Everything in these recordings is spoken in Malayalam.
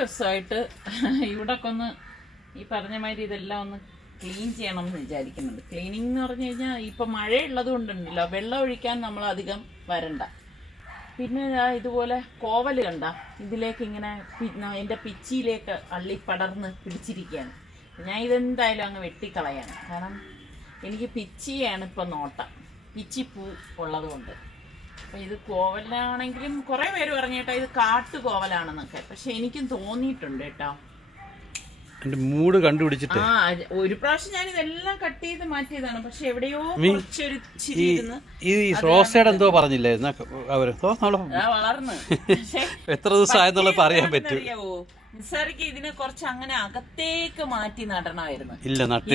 ദിവസമായിട്ട് ഇവിടൊക്കെ ഒന്ന് ഈ പറഞ്ഞ മാതിരി ഇതെല്ലാം ഒന്ന് ക്ലീൻ ചെയ്യണം എന്ന് വിചാരിക്കുന്നുണ്ട്. ക്ലീനിങ് എന്ന് പറഞ്ഞു കഴിഞ്ഞാൽ ഇപ്പം മഴയുള്ളത് കൊണ്ടുണ്ടല്ലോ, വെള്ളം ഒഴിക്കാൻ നമ്മൾ അധികം വരണ്ട. പിന്നെ ഇതുപോലെ കോവൽ കണ്ട ഇതിലേക്ക് ഇങ്ങനെ എൻ്റെ പിച്ചിയിലേക്ക് അള്ളി പടർന്ന് പിടിച്ചിരിക്കുകയാണ്. ഞാൻ ഇതെന്തായാലും അങ്ങ് വെട്ടിക്കളയാണ്. കാരണം എനിക്ക് പിച്ചിയാണ് ഇപ്പം നോട്ടം, പിച്ചിപ്പൂ ഉള്ളത് കൊണ്ട്. അപ്പം ഇത് കോവലാണെങ്കിലും കുറേ പേര് പറഞ്ഞു കേട്ടോ ഇത് കാട്ടു കോവലാണെന്നൊക്കെ. പക്ഷെ എനിക്കും തോന്നിയിട്ടുണ്ട് കേട്ടോ, മൂട് കണ്ടുപിടിച്ചിട്ട്. ഒരു പ്രാവശ്യം ഞാൻ ഇതെല്ലാം കട്ട് ചെയ്ത് മാറ്റിയതാണ്. പക്ഷെ എവിടെയോ എന്തോ പറഞ്ഞില്ലേ അവര് വളർന്ന് എത്ര ദിവസം പറയാൻ പറ്റും. നിസ്സാരിക്ക് ഇതിനെ കുറച്ച് അങ്ങനെ അകത്തേക്ക് മാറ്റി നടണമായിരുന്നു. ഇല്ല, നട്ട്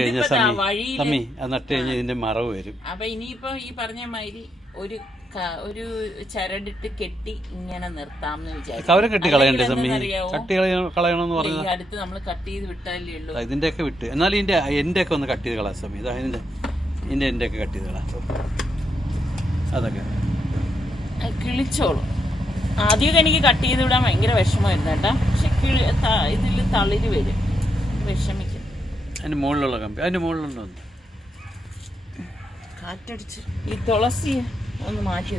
കഴിഞ്ഞ ഇതിന്റെ മറവ് വരും. അപ്പൊ ഇനിയിപ്പോ ഈ പറഞ്ഞ മാതിരി ഒരു ചരടിട്ട് കെട്ടി ഇങ്ങനെ നിർത്താമെന്ന് വിചാരിച്ചു. അടുത്ത് നമ്മൾ കട്ട് ചെയ്ത് വിട്ടാലേ ഉള്ളൂ. ഇതിന്റെ ഒക്കെ വിട്ട് എന്നാലും ഇതിന്റെ എന്റെ ഒക്കെ ഒന്ന് കട്ട് ചെയ്ത് കളാ സമയം. ഇതിന്റെ എന്റെ ഒക്കെ കട്ട് ചെയ്ത് കളാ. അതൊക്കെ കിളിച്ചോളും. ആദ്യമൊക്കെ എനിക്ക് കട്ട് ചെയ്ത് വിടാൻ ഭയങ്കര വിഷമമായിരുന്നു കേട്ടാ. പക്ഷെ ഇതിൽ തളിര് വരും, വിഷമിക്കും. അതിന്റെ മുകളിലുള്ള കമ്പി, അതിന്റെ മുകളിലുണ്ടോ കാറ്റടിച്ച് ഈ തുളസി ഒന്ന് മാറ്റി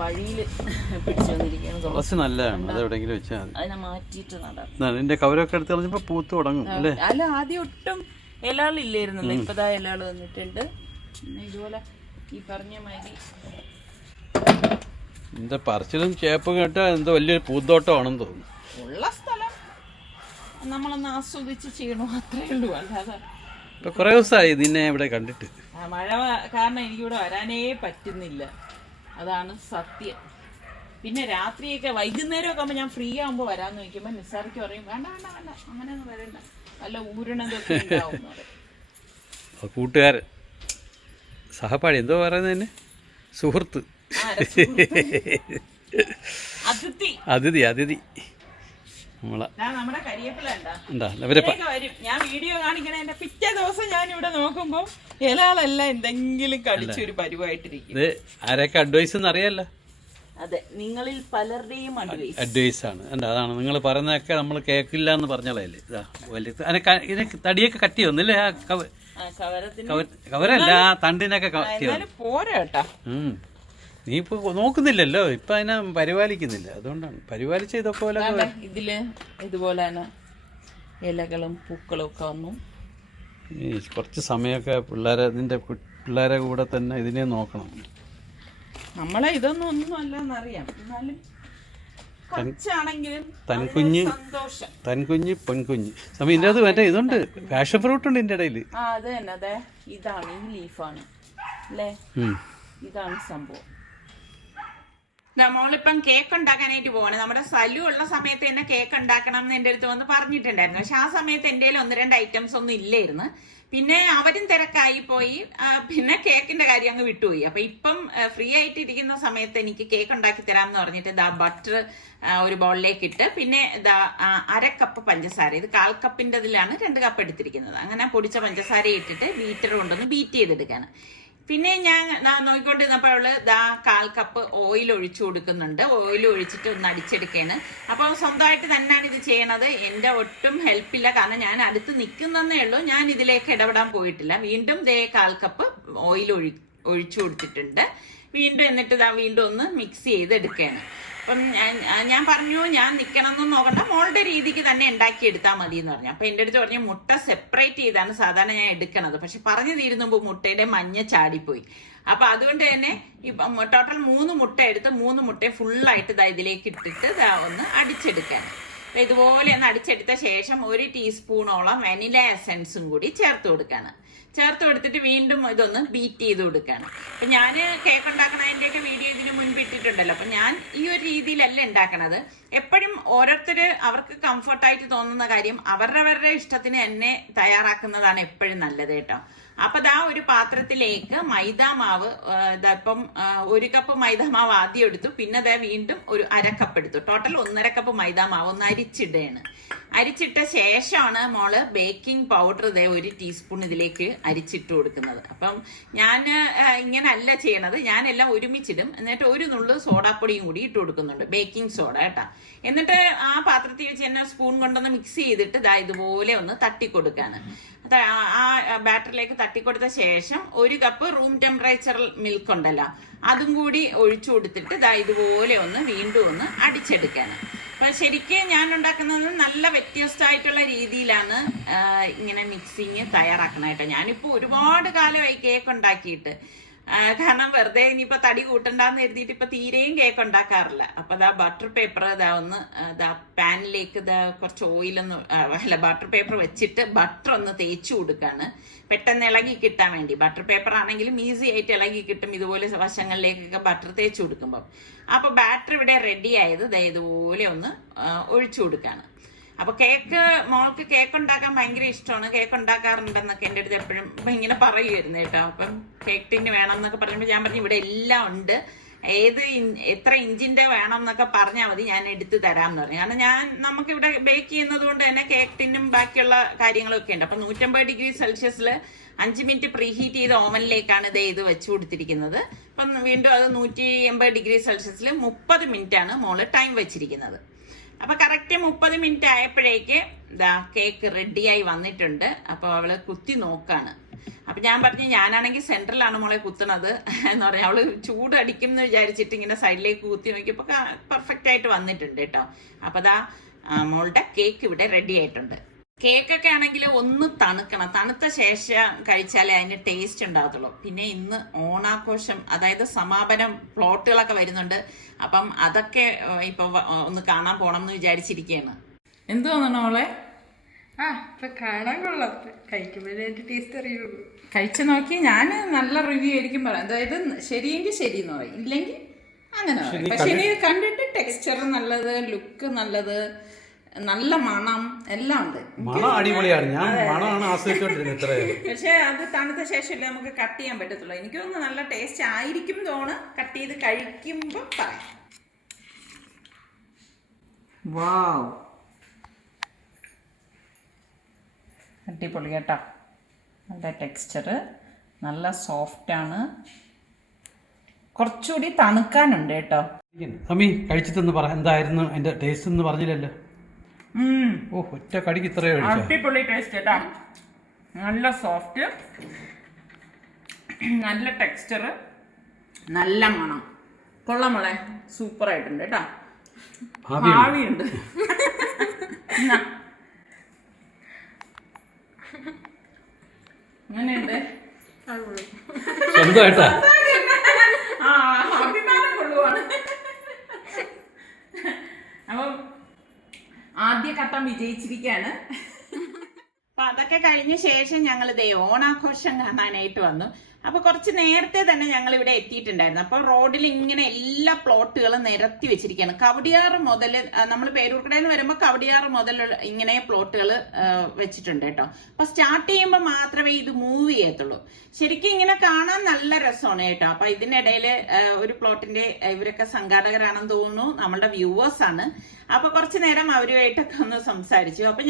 വഴിയിൽ പിടിച്ചു വന്നിരിക്കുകയാണ്. തുളസി നല്ലതാണ്, അതെവിടെയെങ്കിലും വെച്ചാൽ അതിനെ മാറ്റിയിട്ട് നടാം. ഇതിന്റെ കവരൊക്കെ എടുത്ത് കളഞ്ഞപ്പോ പൂത്ത് തുടങ്ങും അല്ലേ? അല്ല, ആദ്യം ഒട്ടും ഇലകളില്ലായിരുന്നല്ലോ, ഇപ്പതാ ഇലകൾ വന്നിട്ടുണ്ട്. പിന്നെ ഇതുപോലെ ഈ പറഞ്ഞ മാതിരി എന്താ പറച്ചിലും ചേപ്പും കേട്ടാ എന്തോ വലിയൊരു പൂന്തോട്ടമാണെന്ന് തോന്നുന്നു. ഉള്ള സ്ഥലം നമ്മളൊന്ന് ആസ്വദിച്ച് ചെയ്യണോ, അത്രേ ഉള്ളൂ. അല്ലാതെ ഇപ്പൊ കുറെ ദിവസമായി നിന്നെ ഇവിടെ കണ്ടിട്ട്. മഴ കാരണം എനിക്കിവിടെ വരാനേ പറ്റുന്നില്ല, അതാണ് സത്യം. പിന്നെ രാത്രിയൊക്കെ വൈകുന്നേരമൊക്കെ ആകുമ്പോൾ ഞാൻ ഫ്രീ ആകുമ്പോൾ വരാമെന്ന് ചോദിക്കുമ്പോൾ നിസ്സാറിക്ക് പറയും വേണ്ട വേണ്ട വേണ്ട അങ്ങനെയൊന്നും വരണ്ട, വല്ല ഊരണതൊക്കെ ഉണ്ടാവും. കൂട്ടുകാരൻ സഹപാഠി എന്തോ പറയുന്നതിന് സുഹൃത്ത്, അതിഥി അതിഥി നമ്മുടെ കരിയേപ്പില വരും. ഞാൻ വീഡിയോ കാണിക്കണ പിറ്റേ ദിവസം ഞാൻ ഇവിടെ നോക്കുമ്പോ ഇലകളെല്ലാം എന്തെങ്കിലും കടിച്ചൊരു പരുവായിട്ടിരിക്കും. ആരൊക്കെ അഡ്വൈസ് അറിയാലോ. അതെ, നിങ്ങളിൽ പലരുടെയും അഡ്വൈസ് ആണ്. അതാണ് നിങ്ങൾ പറയുന്നതൊക്കെ നമ്മൾ കേൾക്കില്ല എന്ന് പറഞ്ഞോളല്ലേ. തടിയൊക്കെ കട്ടി വന്നില്ലേ? കവരല്ല, തണ്ടിനൊക്കെ പോരാ കേട്ടാ. നീ ഇപ്പൊ നോക്കുന്നില്ലല്ലോ, ഇപ്പൊ അതിനെ പരിപാലിക്കുന്നില്ല, അതുകൊണ്ടാണ്. പരിപാലിച്ച ഇതൊക്കെ പോലെ ഇതില് ഇതുപോലെ തന്നെ ഇലകളും പൂക്കളും ഒക്കെ വന്നു. കുറച്ച് സമയമൊക്കെ പിള്ളേരെ കൂടെ തന്നെ ഇതിനെ നോക്കണം. നമ്മളെ ഇതൊന്നും ഒന്നും അല്ലെന്നറിയാം, എന്നാലും തൻകുഞ്ഞ് പെൺകുഞ്ഞ് സമയം ഇതിന്റെ അത് മറ്റേ ഇതുണ്ട്, പാഷൻ ഫ്രൂട്ട് ഉണ്ട് ഇതിന്റെ ഇടയില്. അത് തന്നെ, അതെ, ഇതാണ് ഈ ലീഫാണ് അല്ലേ, ഇതാണ് സംഭവം. മോളിപ്പം കേക്ക് ഉണ്ടാക്കാനായിട്ട് പോവാണ്. നമ്മുടെ സലു ഉള്ള സമയത്ത് തന്നെ കേക്ക് ഉണ്ടാക്കണം എന്ന് എൻ്റെ അടുത്ത് വന്ന് പറഞ്ഞിട്ടുണ്ടായിരുന്നു. പക്ഷെ ആ സമയത്ത് എൻ്റെ കയ്യിൽ 1-2 ഐറ്റംസ് ഒന്നും ഇല്ലായിരുന്നു. പിന്നെ അവരും തിരക്കായി പോയി, പിന്നെ കേക്കിന്റെ കാര്യം അങ്ങ് വിട്ടുപോയി. അപ്പൊ ഇപ്പം ഫ്രീ ആയിട്ട് ഇരിക്കുന്ന സമയത്ത് എനിക്ക് കേക്ക് ഉണ്ടാക്കി തരാമെന്ന് പറഞ്ഞിട്ട് ബട്ടർ ഒരു ബൗളിലേക്ക് ഇട്ട്, പിന്നെ 1/2 കപ്പ് പഞ്ചസാര, ഇത് 1/4 കപ്പിന്റെ ഇതിലാണ് 2 കപ്പ് എടുത്തിരിക്കുന്നത്. അങ്ങനെ പൊടിച്ച പഞ്ചസാര ഇട്ടിട്ട് ബീറ്റർ കൊണ്ടൊന്ന് ബീറ്റ് ചെയ്തെടുക്കാണ്. പിന്നെ ഞാൻ നോക്കിക്കൊണ്ടിരുന്നപ്പോൾ അവള് 1/4 കപ്പ് ഓയിൽ ഒഴിച്ചു കൊടുക്കുന്നുണ്ട്. ഓയിൽ ഒഴിച്ചിട്ട് ഒന്ന് അടിച്ചെടുക്കുകയാണ്. അപ്പോൾ സ്വന്തമായിട്ട് തന്നെയാണ് ഇത് ചെയ്യണത്, എൻ്റെ ഒട്ടും ഹെൽപ്പില്ല. കാരണം ഞാൻ അടുത്ത് നിൽക്കുന്നതേ ഉള്ളൂ, ഞാൻ ഇതിലേക്ക് ഇടപെടാൻ പോയിട്ടില്ല. വീണ്ടും 1/4 കപ്പ് ഓയിൽ ഒഴിച്ചു കൊടുത്തിട്ടുണ്ട്. എന്നിട്ട് വീണ്ടും ഒന്ന് മിക്സ് ചെയ്ത് എടുക്കുകയാണ്. അപ്പം ഞാൻ പറഞ്ഞു ഞാൻ നിൽക്കണമെന്നും നോക്കണ്ട, മോളുടെ രീതിക്ക് തന്നെ ഉണ്ടാക്കി എടുത്താൽ മതി എന്ന് പറഞ്ഞു. അപ്പൊ എൻ്റെ അടുത്ത് പറഞ്ഞു മുട്ട സെപ്പറേറ്റ് ചെയ്താണ് സാധാരണ ഞാൻ എടുക്കണത്, പക്ഷെ പറഞ്ഞു തീരുന്നുമ്പോ മുട്ടയുടെ മഞ്ഞ ചാടിപ്പോയി. അപ്പൊ അതുകൊണ്ട് തന്നെ ഇപ്പം ടോട്ടൽ 3 മുട്ട എടുത്ത് 3 മുട്ടയെ ഫുള്ളായിട്ട് ഇതിലേക്ക് ഇട്ടിട്ട് ഒന്ന് അടിച്ചെടുക്കാൻ. ഇതുപോലെ ഒന്ന് അടിച്ചെടുത്ത ശേഷം 1 ടീസ്പൂണോളം വെനില എസൻസും കൂടി ചേർത്ത് കൊടുക്കാണ്. ചേർത്ത് കൊടുത്തിട്ട് വീണ്ടും ഇതൊന്ന് ബീറ്റ് ചെയ്ത് കൊടുക്കുകയാണ്. അപ്പം ഞാൻ കേക്ക് ഉണ്ടാക്കണതിൻ്റെയൊക്കെ വീഡിയോ ഇതിന് മുൻപ് ഇട്ടിട്ടുണ്ടല്ലോ. അപ്പം ഞാൻ ഈ ഒരു രീതിയിലല്ല ഉണ്ടാക്കണത്. എപ്പോഴും ഓരോരുത്തർ അവർക്ക് കംഫർട്ടായിട്ട് തോന്നുന്ന കാര്യം അവരുടെ ഇഷ്ടത്തിന് തന്നെ തയ്യാറാക്കുന്നതാണ് എപ്പോഴും നല്ലത് കേട്ടോ. അപ്പൊ ദാ ഒരു പാത്രത്തിലേക്ക് മൈദാമാവ്, ഇപ്പം 1 കപ്പ് മൈദാമാവ് ആദ്യം എടുത്തു, പിന്നെ ദാ വീണ്ടും ഒരു 1/2 കപ്പ് എടുത്തു. ടോട്ടൽ 1.5 കപ്പ് മൈദാമാവ് ഒന്ന് അരിച്ചിടുകയാണ്. അരിച്ചിട്ട ശേഷമാണ് മോള് ബേക്കിംഗ് പൗഡർ 1 ടീസ്പൂൺ ഇതിലേക്ക് അരിച്ചിട്ട് കൊടുക്കുന്നത്. അപ്പം ഞാൻ ഇങ്ങനെ അല്ല ചെയ്യണത്, ഞാനെല്ലാം ഒരുമിച്ചിടും. എന്നിട്ട് 1 നുള്ളു സോഡാപ്പൊടിയും കൂടി ഇട്ട് കൊടുക്കുന്നുണ്ട്, ബേക്കിംഗ് സോഡ കേട്ടോ. എന്നിട്ട് ആ പാത്രത്തിൽ വെച്ച് തന്നെ സ്പൂൺ കൊണ്ടൊന്ന് മിക്സ് ചെയ്തിട്ട് ദാ ഇതുപോലെ ഒന്ന് തട്ടിക്കൊടുക്കാണ്. ആ ബാറ്ററിലേക്ക് തട്ടിക്കൊടുത്ത ശേഷം 1 കപ്പ് റൂം ടെമ്പറേച്ചർ മിൽക്ക് ഉണ്ടല്ലോ, അതും കൂടി ഒഴിച്ചു കൊടുത്തിട്ട് ദാ ഇതുപോലെ ഒന്ന് വീണ്ടും ഒന്ന് അടിച്ചെടുക്കാണ്. അപ്പൊ ശരിക്കും ഞാൻ ഉണ്ടാക്കുന്നത് നല്ല വ്യത്യസ്തമായിട്ടുള്ള രീതിയിലാണ് ഇങ്ങനെ മിക്സിങ് തയ്യാറാക്കണായിട്ട്. ഞാനിപ്പോ ഒരുപാട് കാലമായി കേക്ക് ഉണ്ടാക്കിയിട്ട്, കാരണം വെറുതെ ഇനിയിപ്പോ തടി കൂട്ടണ്ടെന്ന് എഴുതിയിട്ട് ഇപ്പൊ തീരെയും കേക്ക് ഉണ്ടാക്കാറില്ല. അപ്പൊ ദാ ബട്ടർ പേപ്പർ പാനിലേക്ക് കുറച്ച് ഓയിലൊന്ന് ബട്ടർ പേപ്പർ വെച്ചിട്ട് ബട്ടർ ഒന്ന് തേച്ചു കൊടുക്കാണ്, പെട്ടെന്ന് ഇളകി കിട്ടാൻ വേണ്ടി. ബട്ടർ പേപ്പർ ആണെങ്കിലും ഈസി ആയിട്ട് ഇളകി കിട്ടും ഇതുപോലെ വശങ്ങളിലേക്കൊക്കെ ബട്ടർ തേച്ച് കൊടുക്കുമ്പോൾ. അപ്പൊ ബാറ്റർ ഇവിടെ റെഡി ആയത് ഇതുപോലെ ഒന്ന് ഒഴിച്ചു കൊടുക്കാണ്. അപ്പൊ മോൾക്ക് കേക്ക് ഉണ്ടാക്കാൻ ഭയങ്കര ഇഷ്ടമാണ്, കേക്ക് ഉണ്ടാക്കാറുണ്ടെന്നൊക്കെ എൻ്റെ അടുത്ത് എപ്പോഴും ഇങ്ങനെ പറയുമായിരുന്നു കേട്ടോ. അപ്പം കേക്ക് ടിന് വേണം എന്നൊക്കെ പറയുമ്പോൾ ഞാൻ പറഞ്ഞു ഇവിടെ എല്ലാം ഉണ്ട്, എത്ര ഇഞ്ചിന്റെ വേണം എന്നൊക്കെ പറഞ്ഞാൽ മതി, ഞാൻ എടുത്തു തരാമെന്ന് പറഞ്ഞു. കാരണം നമുക്കിവിടെ ബേക്ക് ചെയ്യുന്നത് കൊണ്ട് തന്നെ കേക്ക് ടിന്നും ബാക്കിയുള്ള കാര്യങ്ങളൊക്കെ ഉണ്ട്. അപ്പൊ 150 ഡിഗ്രി സെൽഷ്യസിൽ 5 മിനിറ്റ് പ്രീ ഹീറ്റ് ചെയ്ത ഓവനിലേക്കാണ് ഇത് വെച്ചു കൊടുത്തിരിക്കുന്നത്. അപ്പം വീണ്ടും അത് 180 ഡിഗ്രി സെൽഷ്യസിൽ 30 മിനിറ്റ് ആണ് മോള് ടൈം വെച്ചിരിക്കുന്നത്. അപ്പൊ കറക്റ്റ് 30 മിനിറ്റ് ആയപ്പോഴേക്ക് കേക്ക് റെഡിയായി വന്നിട്ടുണ്ട്. അപ്പൊ അവള് കുത്തി നോക്കാണ്. അപ്പൊ ഞാൻ പറഞ്ഞു ഞാനാണെങ്കിൽ സെന്ററിലാണ് മോളെ കുത്തുന്നത് എന്ന് പറയാം. അവള് ചൂട് അടിക്കും എന്ന് വിചാരിച്ചിട്ട് ഇങ്ങനെ സൈഡിലേക്ക് കുത്തി നോക്കിയപ്പോ പെർഫെക്റ്റ് ആയിട്ട് വന്നിട്ടുണ്ട് കേട്ടോ. അപ്പൊ മോളുടെ കേക്ക് ഇവിടെ റെഡി ആയിട്ടുണ്ട്. കേക്കൊക്കെ ആണെങ്കിൽ ഒന്ന് തണുക്കണം, തണുത്ത ശേഷം കഴിച്ചാലേ അതിന് ടേസ്റ്റ് ഉണ്ടാകത്തുള്ളൂ. പിന്നെ ഇന്ന് ഓണാഘോഷം, അതായത് സമാപനം പ്ലോട്ടുകളൊക്കെ വരുന്നുണ്ട്. അപ്പം അതൊക്കെ ഇപ്പൊ ഒന്ന് കാണാൻ പോണം എന്ന് വിചാരിച്ചിരിക്കുകയാണ്. എന്ത് തോന്നണോ അവളെ? കാണാൻ കൊള്ളാം, കഴിക്കുമ്പോഴേ ടേസ്റ്റ് അറിയുള്ളൂ. കഴിച്ചു നോക്കി ഞാൻ നല്ല റിവ്യൂ ആയിരിക്കും പറയാം. അതായത് ശരിയെങ്കിൽ ശരി എന്ന് പറയും, ഇല്ലെങ്കിൽ അങ്ങനെ പറയും. പക്ഷെ ഇനി കണ്ടിട്ട് ടെക്സ്ചർ നല്ലത്, ലുക്ക് നല്ലത്, നല്ല മണം എല്ലാം ഉണ്ട്. മണം അടിപൊളിയാണ്, ഞാൻ മണമാണ് ആസ്വദിച്ചോണ്ടിരുന്നത്. പക്ഷെ അത് തണുത്ത ശേഷമല്ലേ നമുക്ക് കട്ട് ചെയ്യാൻ പറ്റത്തുള്ളൂ. എനിക്ക് തോന്നുന്നു നല്ല ടേസ്റ്റ് ആയിരിക്കും തോണ്, കട്ട് ചെയ്ത് കഴിക്കുമ്പോ പറയാം. വാവ്, അടിപൊളി കേട്ടോ, നല്ല ടെക്സ്ചർ, നല്ല സോഫ്റ്റ് ആണ്. കുറച്ചുകൂടി തണുക്കാനുണ്ട് കേട്ടോ. അമ്മി കഴിച്ചിട്ടൊന്ന് പറ, എന്തായിരുന്നു അതിന്റെ ടേസ്റ്റ് എന്ന് പറഞ്ഞില്ലല്ലോ. ഒറ്റ കടിക്ക് ഇത്രയോ അടിപൊളി ടേസ്റ്റ് കേട്ടോ, നല്ല സോഫ്റ്റ്, നല്ല ടെക്സ്ചർ, നല്ല മണം, കൊള്ളാം മോളെ, സൂപ്പർ ആയിട്ടുണ്ട് കേട്ടോ. ഭാവിയുണ്ട്. അങ്ങനെയുണ്ട് സ്വന്തമായിട്ടാ അഭിമാനം കൊള്ളുവാണ്. അപ്പം ആദ്യ ഘട്ടം വിജയിച്ചിരിക്കുകയാണ്. അപ്പൊ അതൊക്കെ കഴിഞ്ഞ ശേഷം ഞങ്ങൾ ഓണാഘോഷം കാണാനായിട്ട് വന്നു. അപ്പൊ കുറച്ച് നേരത്തെ തന്നെ ഞങ്ങൾ ഇവിടെ എത്തിയിട്ടുണ്ടായിരുന്നു. അപ്പൊ റോഡിൽ ഇങ്ങനെ എല്ലാ പ്ലോട്ടുകളും നിരത്തി വെച്ചിരിക്കുകയാണ്. കവടിയാറ് മുതൽ, നമ്മൾ പേരൂർക്കടയിൽ നിന്ന് വരുമ്പോൾ കവടിയാറ് മുതൽ ഇങ്ങനെ പ്ലോട്ടുകൾ വെച്ചിട്ടുണ്ട് കേട്ടോ. അപ്പൊ സ്റ്റാർട്ട് ചെയ്യുമ്പോൾ മാത്രമേ ഇത് മൂവ് ചെയ്യത്തുള്ളൂ. ശരിക്കും ഇങ്ങനെ കാണാൻ നല്ല രസമാണ് കേട്ടോ. അപ്പൊ ഇതിനിടയിൽ ഒരു പ്ലോട്ടിന്റെ ഇവരൊക്കെ സംഘാടകരാണെന്ന് തോന്നുന്നു, നമ്മളുടെ വ്യൂവേഴ്സ് ആണ്. അപ്പൊ കുറച്ചു നേരം അവരുമായിട്ടൊക്കെ ഒന്ന് സംസാരിച്ചു. അപ്പൊ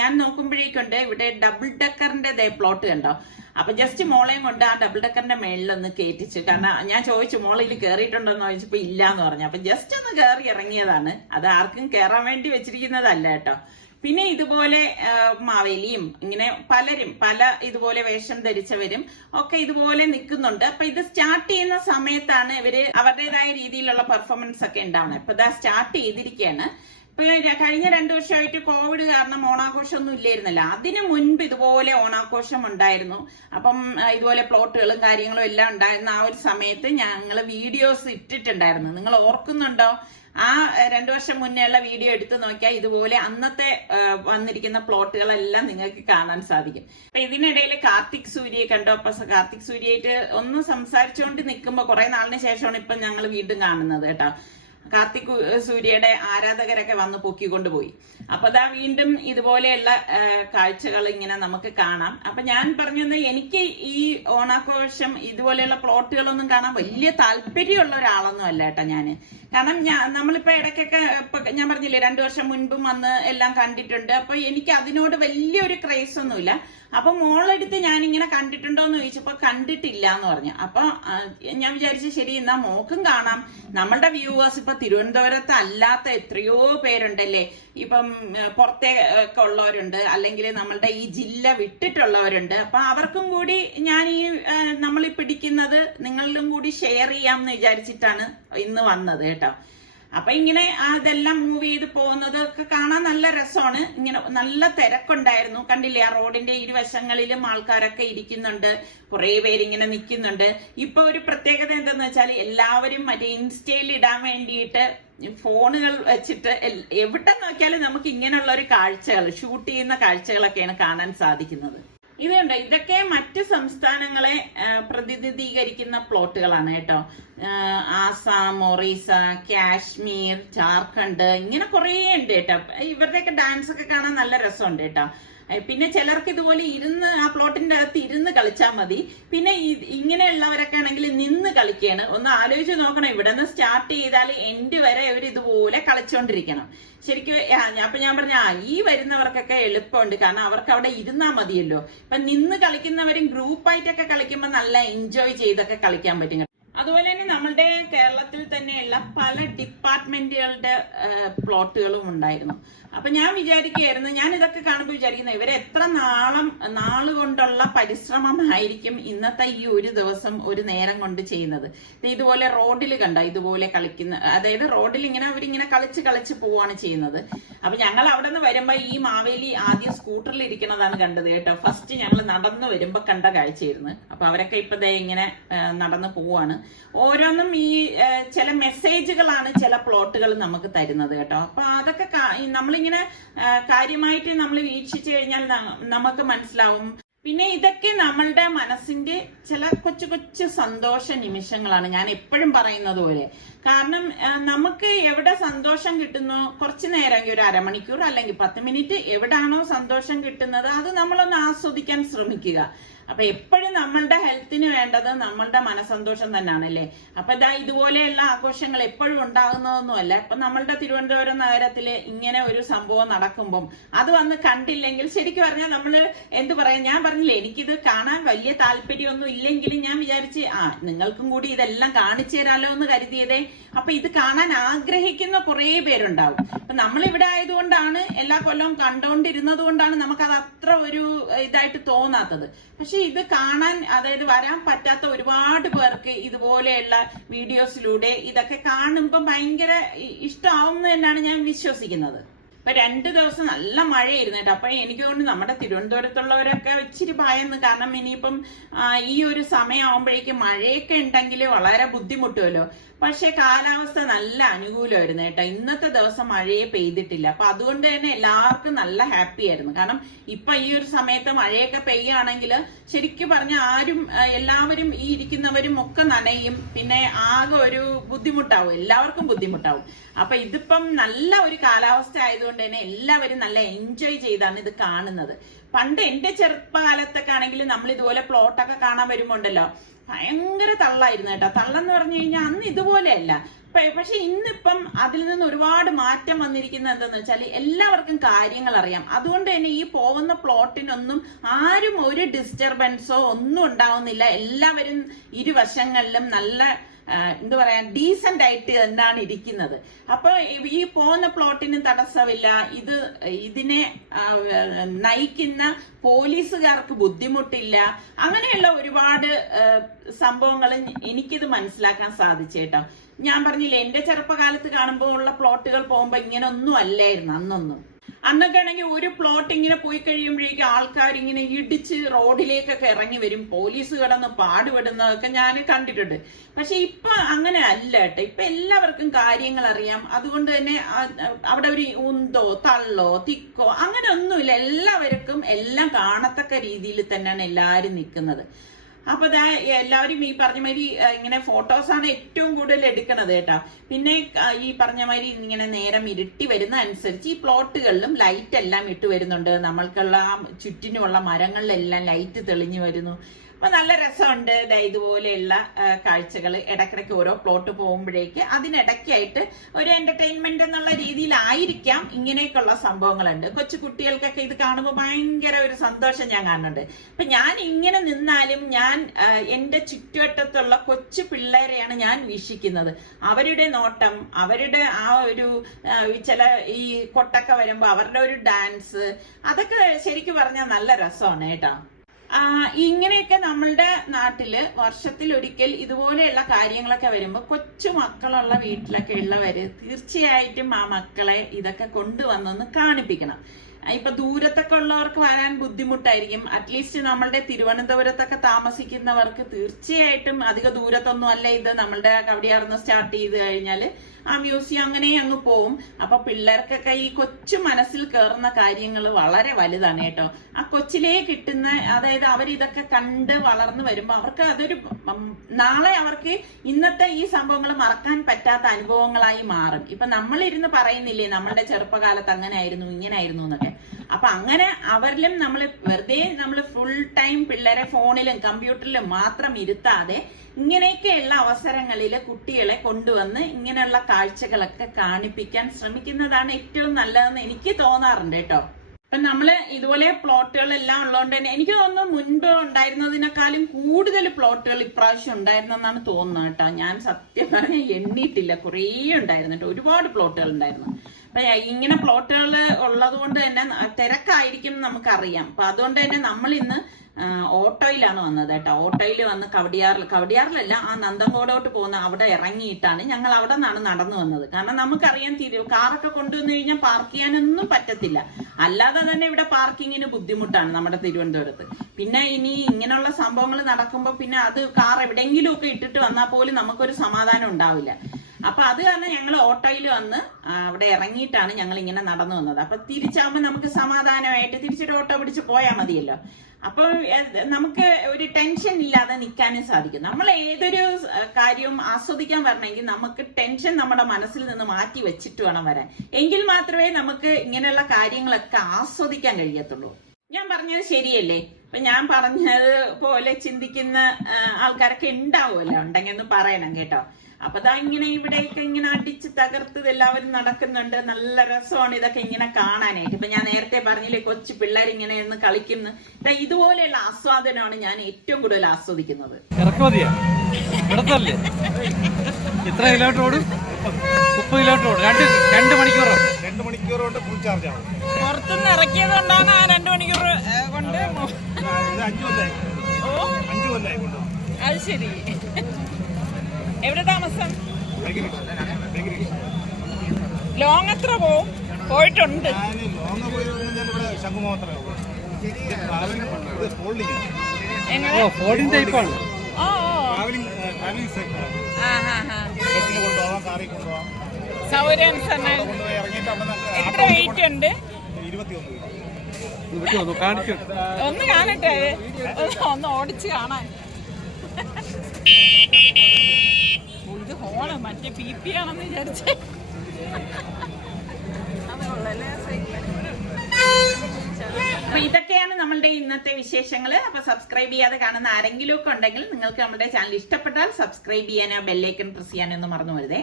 ഞാൻ നോക്കുമ്പോഴേക്കുണ്ട് ഇവിടെ ഡബിൾ ഡെക്കറിന്റെ പ്ലോട്ട് കണ്ടോ. അപ്പൊ ജസ്റ്റ് മോളെയും കൊണ്ട് ആ ഡബിൾ ഡെക്കറിന്റെ മേളിലൊന്ന് കയറ്റിച്ചു. കാരണം ഞാൻ ചോദിച്ചു മോളിൽ കയറിയിട്ടുണ്ടോന്ന് ചോദിച്ചപ്പോ ഇല്ലാന്ന് പറഞ്ഞു. അപ്പൊ ജസ്റ്റ് ഒന്ന് കയറി ഇറങ്ങിയതാണ്, അത് ആർക്കും കയറാൻ വേണ്ടി വെച്ചിരിക്കുന്നതല്ല കേട്ടോ. പിന്നെ ഇതുപോലെ മാവേലിയും ഇങ്ങനെ പലരും പല ഇതുപോലെ വേഷം ധരിച്ചവരും ഒക്കെ ഇതുപോലെ നിൽക്കുന്നുണ്ട്. അപ്പൊ ഇത് സ്റ്റാർട്ട് ചെയ്യുന്ന സമയത്താണ് ഇവര് അവരുടേതായ രീതിയിലുള്ള പെർഫോമൻസ് ഒക്കെ ഉണ്ടാവുന്നത്. ഇപ്പൊ ഇതാ സ്റ്റാർട്ട് ചെയ്തിരിക്കുകയാണ്. ഇപ്പൊ കഴിഞ്ഞ 2 വർഷമായിട്ട് കോവിഡ് കാരണം ഓണാഘോഷം ഒന്നും ഇല്ലായിരുന്നല്ലോ. അതിനു മുൻപ് ഇതുപോലെ ഓണാഘോഷം ഉണ്ടായിരുന്നു. അപ്പം ഇതുപോലെ പ്ലോട്ടുകളും കാര്യങ്ങളും എല്ലാം ഉണ്ടായിരുന്ന ആ ഒരു സമയത്ത് ഞങ്ങൾ വീഡിയോസ് ഇട്ടിട്ടുണ്ടായിരുന്നു. നിങ്ങൾ ഓർക്കുന്നുണ്ടോ? ആ 2 വർഷം മുന്നേ ഉള്ള വീഡിയോ എടുത്ത് നോക്കിയാൽ ഇതുപോലെ അന്നത്തെ വന്നിരിക്കുന്ന പ്ലോട്ടുകളെല്ലാം നിങ്ങൾക്ക് കാണാൻ സാധിക്കും. അപ്പൊ ഇതിനിടയിൽ കാർത്തിക് സൂര്യയെ കണ്ടോ? അപ്പൊ കാർത്തിക് സൂര്യയായിട്ട് ഒന്ന് സംസാരിച്ചുകൊണ്ട് നിൽക്കുമ്പോ കുറെ നാളിന് ശേഷമാണ് ഇപ്പൊ ഞങ്ങൾ വീണ്ടും കാണുന്നത് കേട്ടോ. കാർത്തിക് സൂര്യയുടെ ആരാധകരൊക്കെ വന്ന് പൊക്കിക്കൊണ്ടുപോയി. അപ്പൊ അതാ വീണ്ടും ഇതുപോലെയുള്ള കാഴ്ചകൾ ഇങ്ങനെ നമുക്ക് കാണാം. അപ്പൊ ഞാൻ പറഞ്ഞത് എനിക്ക് ഈ ഓണാഘോഷം ഇതുപോലെയുള്ള പ്ലോട്ടുകളൊന്നും കാണാൻ വലിയ താല്പര്യമുള്ള ഒരാളൊന്നും അല്ല കേട്ടോ ഞാന്. കാരണം നമ്മളിപ്പോ ഇടയ്ക്കൊക്കെ ഞാൻ പറഞ്ഞില്ലേ 2 വർഷം മുൻപും വന്ന് എല്ലാം കണ്ടിട്ടുണ്ട്. അപ്പൊ എനിക്ക് അതിനോട് വലിയൊരു ക്രേസ് ഒന്നുമില്ല. അപ്പൊ മോളെടുത്ത് ഞാനിങ്ങനെ കണ്ടിട്ടുണ്ടോ എന്ന് ചോദിച്ചപ്പോ കണ്ടിട്ടില്ല എന്ന് പറഞ്ഞു. അപ്പൊ ഞാൻ വിചാരിച്ചു ശരി എന്നാ മോക്കും കാണാം. നമ്മളുടെ വ്യൂവേഴ്സ് ഇപ്പൊ തിരുവനന്തപുരത്ത് അല്ലാത്ത എത്രയോ പേരുണ്ടല്ലേ, ഇപ്പം പുറത്തേക്ക് ഉള്ളവരുണ്ട്, അല്ലെങ്കിൽ നമ്മളുടെ ഈ ജില്ല വിട്ടിട്ടുള്ളവരുണ്ട്. അപ്പൊ അവർക്കും കൂടി ഞാൻ ഈ നമ്മൾ പിടിക്കുന്നത് നിങ്ങളിലും കൂടി ഷെയർ ചെയ്യാമെന്ന് വിചാരിച്ചിട്ടാണ് ഇന്ന് വന്നത് കേട്ടോ. അപ്പൊ ഇങ്ങനെ അതെല്ലാം മൂവ് ചെയ്ത് പോകുന്നത് ഒക്കെ കാണാൻ നല്ല രസമാണ്. ഇങ്ങനെ നല്ല തിരക്കുണ്ടായിരുന്നു, കണ്ടില്ലേ? ആ റോഡിന്റെ ഇരുവശങ്ങളിലും ആൾക്കാരൊക്കെ ഇരിക്കുന്നുണ്ട്, കുറെ പേരിങ്ങനെ നിൽക്കുന്നുണ്ട്. ഇപ്പൊ ഒരു പ്രത്യേകത എന്തെന്ന് വെച്ചാൽ എല്ലാവരും മറ്റേ ഇൻസ്റ്റയിൽ ഇടാൻ വേണ്ടിയിട്ട് ഫോണുകൾ വെച്ചിട്ട് എവിടെ നോക്കിയാലും നമുക്ക് ഇങ്ങനെയുള്ള ഒരു കാഴ്ചകൾ, ഷൂട്ട് ചെയ്യുന്ന കാഴ്ചകളൊക്കെയാണ് കാണാൻ സാധിക്കുന്നത്. ഇതുണ്ട്, ഇതൊക്കെ മറ്റ് സംസ്ഥാനങ്ങളെ പ്രതിനിധീകരിക്കുന്ന പ്ലോട്ടുകളാണ് കേട്ടോ. ആസാം, ഒറീസ, കാശ്മീർ, ജാർഖണ്ഡ്, ഇങ്ങനെ കുറേ ഉണ്ട് കേട്ടോ. ഇവരുടെയൊക്കെ ഡാൻസ് ഒക്കെ കാണാൻ നല്ല രസമുണ്ട് കേട്ടോ. പിന്നെ ചിലർക്ക് ഇതുപോലെ ഇരുന്ന് ആ പ്ലോട്ടിന്റെ അകത്ത് ഇരുന്ന് കളിച്ചാൽ മതി. പിന്നെ ഇങ്ങനെയുള്ളവരൊക്കെ ആണെങ്കിൽ നിന്ന് കളിക്കുകയാണ്. ഒന്ന് ആലോചിച്ച് നോക്കണം, ഇവിടെ നിന്ന് സ്റ്റാർട്ട് ചെയ്താൽ എൻഡ് വരെ ഇവർ ഇതുപോലെ കളിച്ചോണ്ടിരിക്കണം. ശരിക്കും അപ്പൊ ഞാൻ പറഞ്ഞ ഈ വരുന്നവർക്കൊക്കെ എളുപ്പമുണ്ട്, കാരണം അവർക്ക് അവിടെ ഇരുന്നാ മതിയല്ലോ. ഇപ്പൊ നിന്ന് കളിക്കുന്നവരും ഗ്രൂപ്പായിട്ടൊക്കെ കളിക്കുമ്പോൾ നല്ല എൻജോയ് ചെയ്തൊക്കെ കളിക്കാൻ പറ്റും. അതുപോലെ തന്നെ നമ്മളുടെ കേരളത്തിൽ തന്നെയുള്ള പല ഡിപ്പാർട്ട്മെന്റുകളുടെ പ്ലോട്ടുകളും ഉണ്ടായിരുന്നു. അപ്പൊ ഞാൻ വിചാരിക്കുകയായിരുന്നു, ഞാൻ ഇതൊക്കെ കാണുമ്പോൾ വിചാരിക്കുന്നത് ഇവരെ എത്ര നാളുകൊണ്ടുള്ള പരിശ്രമമായിരിക്കും ഇന്നത്തെ ഈ ഒരു ദിവസം ഒരു നേരം കൊണ്ട് ചെയ്യുന്നത്. ഇതുപോലെ റോഡിൽ കണ്ട ഇതുപോലെ കളിക്കുന്ന, അതായത് റോഡിൽ ഇങ്ങനെ അവരിങ്ങനെ കളിച്ച് പോവാണ് ചെയ്യുന്നത്. അപ്പൊ ഞങ്ങൾ അവിടെ നിന്ന് വരുമ്പോ ഈ മാവേലി ആദ്യം സ്കൂട്ടറിൽ ഇരിക്കുന്നതാണ് കണ്ടത് കേട്ടോ. ഫസ്റ്റ് ഞങ്ങൾ നടന്നു വരുമ്പോ കണ്ട കാഴ്ചയായിരുന്നു. അപ്പൊ അവരൊക്കെ ഇപ്പൊ ഇങ്ങനെ നടന്നു പോവാണ്. ഓരോന്നും ഈ ചില മെസ്സേജുകളാണ് ചില പ്ലോട്ടുകൾ നമുക്ക് തരുന്നത് കേട്ടോ. അപ്പൊ അതൊക്കെ നമ്മളിങ്ങനെ കാര്യമായിട്ട് നമ്മൾ വീക്ഷിച്ചു കഴിഞ്ഞാൽ നമുക്ക് മനസ്സിലാവും. പിന്നെ ഇതൊക്കെ നമ്മളുടെ മനസ്സിന്റെ ചില കൊച്ചു സന്തോഷ നിമിഷങ്ങളാണ്, ഞാൻ എപ്പോഴും പറയുന്നത് പോലെ. കാരണം നമുക്ക് എവിടെ സന്തോഷം കിട്ടുന്നോ, കുറച്ചു നേരം, ഒരു അരമണിക്കൂർ അല്ലെങ്കിൽ 10 മിനിറ്റ് എവിടാണോ സന്തോഷം കിട്ടുന്നത് അത് നമ്മളൊന്ന് ആസ്വദിക്കാൻ ശ്രമിക്കുക. അപ്പൊ എപ്പോഴും നമ്മളുടെ ഹെൽത്തിന് വേണ്ടത് നമ്മളുടെ മനസ്സന്തോഷം തന്നെയാണല്ലേ. അപ്പൊ ഇതുപോലെയുള്ള ആഘോഷങ്ങൾ എപ്പോഴും ഉണ്ടാകുന്നതൊന്നുമല്ല. ഇപ്പൊ നമ്മളുടെ തിരുവനന്തപുരം നഗരത്തില് ഇങ്ങനെ ഒരു സംഭവം നടക്കുമ്പം അത് വന്ന് കണ്ടില്ലെങ്കിൽ ശരിക്കും പറഞ്ഞാൽ നമ്മള് എന്ത് പറയാം, ഞാൻ പറഞ്ഞില്ലേ എനിക്കിത് കാണാൻ വലിയ താല്പര്യമൊന്നും ഇല്ലെങ്കിലും ഞാൻ വിചാരിച്ച് നിങ്ങൾക്കും കൂടി ഇതെല്ലാം കാണിച്ചു തരാലോ എന്ന് കരുതിയതേ. അപ്പൊ ഇത് കാണാൻ ആഗ്രഹിക്കുന്ന കുറെ പേരുണ്ടാവും. അപ്പൊ നമ്മളിവിടെ ആയതുകൊണ്ടാണ്, എല്ലാ കൊല്ലവും കണ്ടുകൊണ്ടിരുന്നത് കൊണ്ടാണ് നമുക്കത് അത്ര ഒരു ഇതായിട്ട് തോന്നാത്തത്. പക്ഷെ ഇത് കാണാൻ, അതായത് വരാൻ പറ്റാത്ത ഒരുപാട് പേർക്ക് ഇതുപോലെയുള്ള വീഡിയോസിലൂടെ ഇതൊക്കെ കാണുമ്പോൾ ഭയങ്കര ഇഷ്ടമാവും എന്ന് തന്നെയാണ് ഞാൻ വിശ്വസിക്കുന്നത്. ഇപ്പൊ 2 ദിവസം നല്ല മഴയായിരുന്നു കേട്ടോ. അപ്പൊ എനിക്ക് തോന്നുന്നു നമ്മുടെ തിരുവനന്തപുരത്തുള്ളവരൊക്കെ ഇച്ചിരി ഭയന്ന്, കാരണം ഇനിയിപ്പം ഈ ഒരു സമയമാകുമ്പോഴേക്കും മഴയൊക്കെ ഉണ്ടെങ്കിൽ വളരെ ബുദ്ധിമുട്ടുമല്ലോ. പക്ഷെ കാലാവസ്ഥ നല്ല അനുകൂലമായിരുന്നു കേട്ടോ. ഇന്നത്തെ ദിവസം മഴയെ പെയ്തിട്ടില്ല. അപ്പൊ അതുകൊണ്ട് തന്നെ എല്ലാവർക്കും നല്ല ഹാപ്പി ആയിരുന്നു. കാരണം ഇപ്പൊ ഈ ഒരു സമയത്ത് മഴയൊക്കെ പെയ്യുകയാണെങ്കിൽ ശരിക്കും പറഞ്ഞ എല്ലാവരും ഈ ഇരിക്കുന്നവരും ഒക്കെ നനയും. പിന്നെ ആകെ ഒരു ബുദ്ധിമുട്ടാവും, എല്ലാവർക്കും ബുദ്ധിമുട്ടാവും. അപ്പൊ ഇതിപ്പം നല്ല ഒരു കാലാവസ്ഥ ആയതുകൊണ്ട് തന്നെ എല്ലാവരും നല്ല എൻജോയ് ചെയ്താണ് ഇത് കാണുന്നത്. പണ്ട് എന്റെ ചെറുപ്പകാലത്തൊക്കെ ആണെങ്കിൽ നമ്മൾ ഇതുപോലെ പ്ലോട്ടൊക്കെ കാണാൻ വരുമ്പോണ്ടല്ലോ ഭയങ്കര തള്ളായിരുന്നു കേട്ടോ. തള്ളെന്ന് പറഞ്ഞു കഴിഞ്ഞാൽ അന്ന് ഇതുപോലെയല്ല. പക്ഷെ ഇന്നിപ്പം അതിൽ നിന്ന് ഒരുപാട് മാറ്റം വന്നിരിക്കുന്നത് എന്താന്ന് വെച്ചാൽ എല്ലാവർക്കും കാര്യങ്ങൾ അറിയാം. അതുകൊണ്ട് തന്നെ ഈ പോകുന്ന പ്ലോട്ടിനൊന്നും ആരും ഒരു ഡിസ്റ്റർബൻസോ ഒന്നും ഉണ്ടാവുന്നില്ല. എല്ലാവരും ഇരുവശങ്ങളിലും നല്ല എന്താ പറയാ ഡീസന്റ് ആയിട്ട് തന്നെയാണ് ഇരിക്കുന്നത്. അപ്പൊ ഈ പോകുന്ന പ്ലോട്ടിന് തടസ്സമില്ല, ഇതിനെ നയിക്കുന്ന പോലീസുകാർക്ക് ബുദ്ധിമുട്ടില്ല. അങ്ങനെയുള്ള ഒരുപാട് സംഭവങ്ങൾ എനിക്കിത് മനസ്സിലാക്കാൻ സാധിച്ചേട്ടോ. ഞാൻ പറഞ്ഞില്ലേ, എന്റെ ചെറുപ്പകാലത്ത് കാണുമ്പോൾ ഉള്ള പ്ലോട്ടുകൾ പോകുമ്പോ ഇങ്ങനെ ഒന്നും അല്ലായിരുന്നു അന്നൊന്നും. അന്നൊക്കെ ആണെങ്കിൽ ഒരു പ്ലോട്ട് ഇങ്ങനെ പോയി കഴിയുമ്പോഴേക്കും ആൾക്കാർ ഇങ്ങനെ ഇടിച്ച് റോഡിലേക്കൊക്കെ ഇറങ്ങി വരും, പോലീസ് കിടന്ന് പാടുപെടുന്നതൊക്കെ ഞാൻ കണ്ടിട്ടുണ്ട്. പക്ഷെ ഇപ്പൊ അങ്ങനെ അല്ല കേട്ടോ. ഇപ്പൊ എല്ലാവർക്കും കാര്യങ്ങൾ അറിയാം. അതുകൊണ്ട് തന്നെ അവിടെ ഒരു ഉന്തോ തള്ളോ തിക്കോ അങ്ങനെ ഒന്നുമില്ല. എല്ലാവർക്കും എല്ലാം കാണത്തക്ക രീതിയിൽ തന്നെയാണ് എല്ലാരും നിൽക്കുന്നത്. അപ്പൊ എല്ലാവരും ഈ പറഞ്ഞ മാതിരി ഇങ്ങനെ ഫോട്ടോസാണ് ഏറ്റവും കൂടുതൽ എടുക്കണത് കേട്ടോ. പിന്നെ ഈ പറഞ്ഞ മാതിരി ഇങ്ങനെ നേരം ഇരുട്ടി വരുന്ന അനുസരിച്ച് ഈ പ്ലോട്ടുകളിലും ലൈറ്റ് എല്ലാം ഇട്ട് വരുന്നുണ്ട്. നമ്മൾക്കുള്ള ചുറ്റിനുമുള്ള മരങ്ങളിലെല്ലാം ലൈറ്റ് തെളിഞ്ഞു വരുന്നു. അപ്പൊ നല്ല രസമുണ്ട്. ഇതുപോലെയുള്ള കാഴ്ചകൾ ഇടയ്ക്കിടയ്ക്ക് ഓരോ പ്ലോട്ട് പോകുമ്പോഴേക്ക് അതിനിടയ്ക്കായിട്ട് ഒരു എന്റർടൈൻമെന്റ് എന്നുള്ള രീതിയിലായിരിക്കാം ഇങ്ങനെയൊക്കെയുള്ള സംഭവങ്ങളുണ്ട്. കൊച്ചു കുട്ടികൾക്കൊക്കെ ഇത് കാണുമ്പോൾ ഭയങ്കര ഒരു സന്തോഷം ഞാൻ കാണുന്നുണ്ട്. അപ്പൊ ഞാൻ ഇങ്ങനെ നിന്നാലും ഞാൻ എന്റെ ചുറ്റുവട്ടത്തുള്ള കൊച്ചു പിള്ളേരെയാണ് ഞാൻ വീക്ഷിക്കുന്നത്. അവരുടെ നോട്ടം, അവരുടെ ആ ഒരു ചില ഈ കൊട്ടൊക്കെ വരുമ്പോ അവരുടെ ഒരു ഡാൻസ്, അതൊക്കെ ശരിക്കും പറഞ്ഞാൽ നല്ല രസമാണ് കേട്ടോ. ഇങ്ങനെയൊക്കെ നമ്മളുടെ നാട്ടില് വർഷത്തിൽ ഒരിക്കൽ ഇതുപോലെയുള്ള കാര്യങ്ങളൊക്കെ വരുമ്പോ കൊച്ചു മക്കളുള്ള വീട്ടിലൊക്കെ ഉള്ളവര് തീർച്ചയായിട്ടും ആ മക്കളെ ഇതൊക്കെ കൊണ്ടുവന്നൊന്ന് കാണിപ്പിക്കണം. ഇപ്പൊ ദൂരത്തൊക്കെ ഉള്ളവർക്ക് വരാൻ ബുദ്ധിമുട്ടായിരിക്കും. അറ്റ്ലീസ്റ്റ് നമ്മളുടെ തിരുവനന്തപുരത്തൊക്കെ താമസിക്കുന്നവർക്ക് തീർച്ചയായിട്ടും അധിക ദൂരത്തൊന്നും അല്ല ഇത്. നമ്മളുടെ കവടിയാർന്ന് സ്റ്റാർട്ട് ചെയ്ത് കഴിഞ്ഞാല് ആ മ്യൂസിയം അങ്ങനെ അങ്ങ് പോവും. അപ്പൊ പിള്ളേർക്കൊക്കെ ഈ കൊച്ചു മനസ്സിൽ കയറുന്ന കാര്യങ്ങൾ വളരെ വലുതാണ് കേട്ടോ. ആ കൊച്ചിലേ കിട്ടുന്ന, അതായത് അവരിതൊക്കെ കണ്ട് വളർന്നു വരുമ്പോ അവർക്ക് അതൊരു നാളെ അവർക്ക് ഇന്നത്തെ ഈ സംഭവങ്ങൾ മറക്കാൻ പറ്റാത്ത അനുഭവങ്ങളായി മാറും. ഇപ്പൊ നമ്മളിരുന്ന് പറയുന്നില്ലേ നമ്മളുടെ ചെറുപ്പകാലത്ത് അങ്ങനെ ആയിരുന്നു ഇങ്ങനെ ആയിരുന്നു എന്നൊക്കെ. അപ്പൊ അങ്ങനെ അവരിലും നമ്മൾ ഫുൾ ടൈം പിള്ളേരെ ഫോണിലും കമ്പ്യൂട്ടറിലും മാത്രം ഇരുത്താതെ ഇങ്ങനെയൊക്കെയുള്ള അവസരങ്ങളിൽ കുട്ടികളെ കൊണ്ടുവന്ന് ഇങ്ങനെയുള്ള കാഴ്ചകളൊക്കെ കാണിപ്പിക്കാൻ ശ്രമിക്കുന്നതാണ് ഏറ്റവും നല്ലതെന്ന് എനിക്ക് തോന്നാറുണ്ട് കേട്ടോ. അപ്പൊ നമ്മള് ഇതുപോലെ പ്ലോട്ടുകളെല്ലാം ഉള്ളതുകൊണ്ട് തന്നെ എനിക്ക് തോന്നുന്നു മുൻപ് ഉണ്ടായിരുന്നതിനേക്കാളും കൂടുതൽ പ്ലോട്ടുകൾ ഇപ്രാവശ്യം ഉണ്ടായിരുന്നെന്നാണ് തോന്നുന്നത് കേട്ടോ. ഞാൻ സത്യം പറഞ്ഞാൽ എണ്ണിയിട്ടില്ല, കുറേ ഉണ്ടായിരുന്നു കേട്ടോ, ഒരുപാട് പ്ലോട്ടുകൾ ഉണ്ടായിരുന്നു. അപ്പൊ ഇങ്ങനെ പ്ലോട്ടുകൾ ഉള്ളത് കൊണ്ട് തന്നെ തിരക്കായിരിക്കും നമുക്കറിയാം. അപ്പൊ അതുകൊണ്ട് തന്നെ നമ്മൾ ഇന്ന് ഓട്ടോയിലാണ് വന്നത് കേട്ടോ. ഓട്ടോയിൽ വന്ന് കവടിയാറിലല്ല, ആ നന്തൻകോടോട്ട് പോകുന്ന അവിടെ ഇറങ്ങിയിട്ടാണ് ഞങ്ങൾ അവിടെ നിന്നാണ് നടന്നു വന്നത്. കാരണം നമുക്കറിയാം കാറൊക്കെ കൊണ്ടുവന്നു കഴിഞ്ഞാൽ പാർക്ക് ചെയ്യാനൊന്നും പറ്റത്തില്ല. അല്ലാതെ തന്നെ ഇവിടെ പാർക്കിങ്ങിന് ബുദ്ധിമുട്ടാണ് നമ്മുടെ തിരുവനന്തപുരത്ത്. പിന്നെ ഇനി ഇങ്ങനെയുള്ള സംഭവങ്ങൾ നടക്കുമ്പോൾ പിന്നെ അത് കാർ എവിടെയെങ്കിലും ഒക്കെ ഇട്ടിട്ട് വന്നാൽ പോലും നമുക്കൊരു സമാധാനം ഉണ്ടാവില്ല. അപ്പൊ അത് കാരണം ഞങ്ങൾ ഓട്ടോയിൽ വന്ന് അവിടെ ഇറങ്ങിയിട്ടാണ് ഞങ്ങൾ ഇങ്ങനെ നടന്നു വന്നത്. അപ്പൊ തിരിച്ചാകുമ്പോൾ നമുക്ക് സമാധാനമായിട്ട് തിരിച്ചൊരു ഓട്ടോ പിടിച്ച് പോയാൽ മതിയല്ലോ. അപ്പൊ നമുക്ക് ഒരു ടെൻഷൻ ഇല്ലാതെ നിൽക്കാനും സാധിക്കും. നമ്മൾ ഏതൊരു കാര്യവും ആസ്വദിക്കാൻ വരണമെങ്കിൽ നമുക്ക് ടെൻഷൻ നമ്മുടെ മനസ്സിൽ നിന്ന് മാറ്റി വെച്ചിട്ട് വേണം വരാൻ. എങ്കിൽ മാത്രമേ നമുക്ക് ഇങ്ങനെയുള്ള കാര്യങ്ങളൊക്കെ ആസ്വദിക്കാൻ കഴിയത്തുള്ളൂ. ഞാൻ പറഞ്ഞത് ശരിയല്ലേ? അപ്പൊ ഞാൻ പറഞ്ഞത് പോലെ ചിന്തിക്കുന്ന ആൾക്കാരൊക്കെ ഉണ്ടാവുമല്ലോ, ഉണ്ടെങ്കിൽ ഒന്ന് പറയണം കേട്ടോ. അപ്പൊ ഇങ്ങനെ ഇവിടെയൊക്കെ ഇങ്ങനെ അടിച്ച് തകർത്ത് എല്ലാവരും നടക്കുന്നുണ്ട്. നല്ല രസമാണ് ഇതൊക്കെ ഇങ്ങനെ കാണാനായിട്ട്. ഇപ്പൊ ഞാൻ നേരത്തെ പറഞ്ഞില്ലേ കൊച്ചു പിള്ളേർ ഇങ്ങനെ ഒന്ന് കളിക്കുന്നു. ഇതുപോലെയുള്ള ആസ്വാദനമാണ് ഞാൻ ഏറ്റവും കൂടുതൽ ആസ്വദിക്കുന്നത്. എത്ര കിലോമീറ്റർ ഓടും? 30 കിലോമീറ്റർ ഓടും. 2 മണിക്കൂർ. 2 മണിക്കൂർ കൊണ്ട് ഫുൾ ചാർജ് ആവും. പുറത്തുനിന്ന് ഇറക്കിയത് കൊണ്ടാണ് ആ 2 മണിക്കൂർ കൊണ്ട്. 5 കൊല്ലായി കൊണ്ട്. അത് ശരി. എവിടെ താമസം? ലോങ് എത്ര പോയിട്ടുണ്ട്? സൗകര്യം എത്ര വെയിറ്റ് ഉണ്ട്? 21. ഒന്ന് കാണട്ടെ, ഒന്ന് ഓടിച്ച് കാണാൻ. ഇത് ഹോണ് മറ്റേ PP ആണെന്ന് വിചാരിച്ചേ. അപ്പൊ ഇതൊക്കെയാണ് നമ്മളുടെ ഇന്നത്തെ വിശേഷങ്ങൾ. അപ്പൊ സബ്സ്ക്രൈബ് ചെയ്യാതെ കാണുന്ന ആരെങ്കിലും ഒക്കെ ഉണ്ടെങ്കിൽ നിങ്ങൾക്ക് നമ്മുടെ ചാനൽ ഇഷ്ടപ്പെട്ടാൽ സബ്സ്ക്രൈബ് ചെയ്യാനോ ബെല്ലൈക്കൺ പ്രസ് ചെയ്യാനൊന്നും മറന്നു വരുതേ.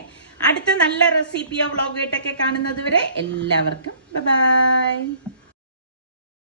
അടുത്ത നല്ല റെസിപ്പിയോ വ്ളോഗായിട്ടൊക്കെ കാണുന്നത് വരെ എല്ലാവർക്കും ബൈ.